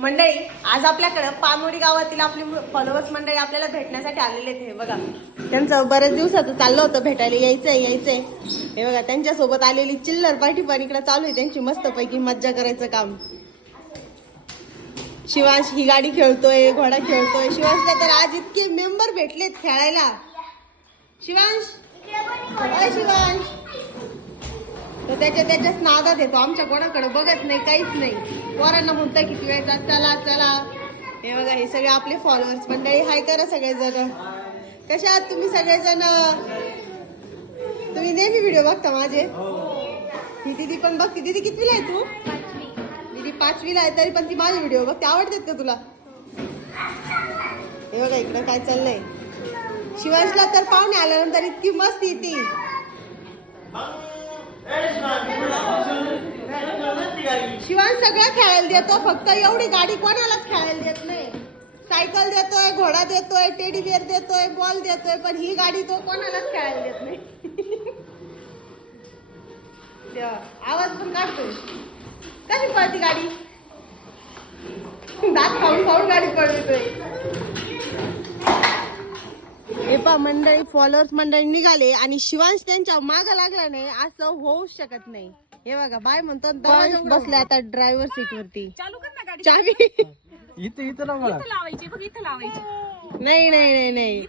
मंडळी आज आपल्याकडे पानोडी गावातील आपली फॉलोअर्स मंडळी आपल्याला भेटण्यासाठी आलेले आहेत. हे बघा त्यांचं बरेच दिवसाचं चाललं होतं भेटायला यायचंय. हे बघा त्यांच्या सोबत आलेली चिल्लर पाठी पण इकडे चालू आहे त्यांची मस्तपैकी मज्जा करायचं काम. शिवांश ही गाडी खेळतोय, घोडा खेळतोय. शिवांशला तर आज इतके मेंबर भेटलेत खेळायला. शिवांश तो त्याच्याच नादात येतो, आमच्या कोणाकडे बघत नाही, काहीच नाही. पोरांना म्हणतोय किती वेळचा चला चला. हे बघा हे सगळे आपले फॉलोअर्स मंडळी. हाय करा सगळेजण. कशा आहात तुम्ही सगळेजण? तुम्ही नेहमी व्हिडिओ बघता माझे. ही दीदी पण बघते. दीदी कितवीला आहे तू? दीदी 5वीला आहे, तरी पण ती माझे व्हिडिओ बघते. आवडतात का तुला? हे बघा इकडं काय चाललंय. शिवांशला तर पाहुणे आल्यानंतर इतकी मस्ती ती. शिवांश सगळं खेळायला देतो, फक्त एवढी गाडी कोणालाच खेळायला देत नाही. सायकल देतोय, घोडा देतोय, टेडी बिअर देतोय, बॉल देतोय, पण ही गाडी तो कोणालाच खेळायला देत नाही. आवाज पण काढतोय. कशी पळती गाडी? दात खाऊन गाडी पळतोय. हे पा मंडळी फॉलोअर्स मंडळी निघाले आणि शिवांश त्यांच्या माग लागला नाही असं होऊच शकत नाही. हे बघा बाय म्हणतो बसले आता ड्रायव्हर सीट वरती. चालू कर ना गाडी. चावी इथं लावायची बघ, इथं लावायची. नाही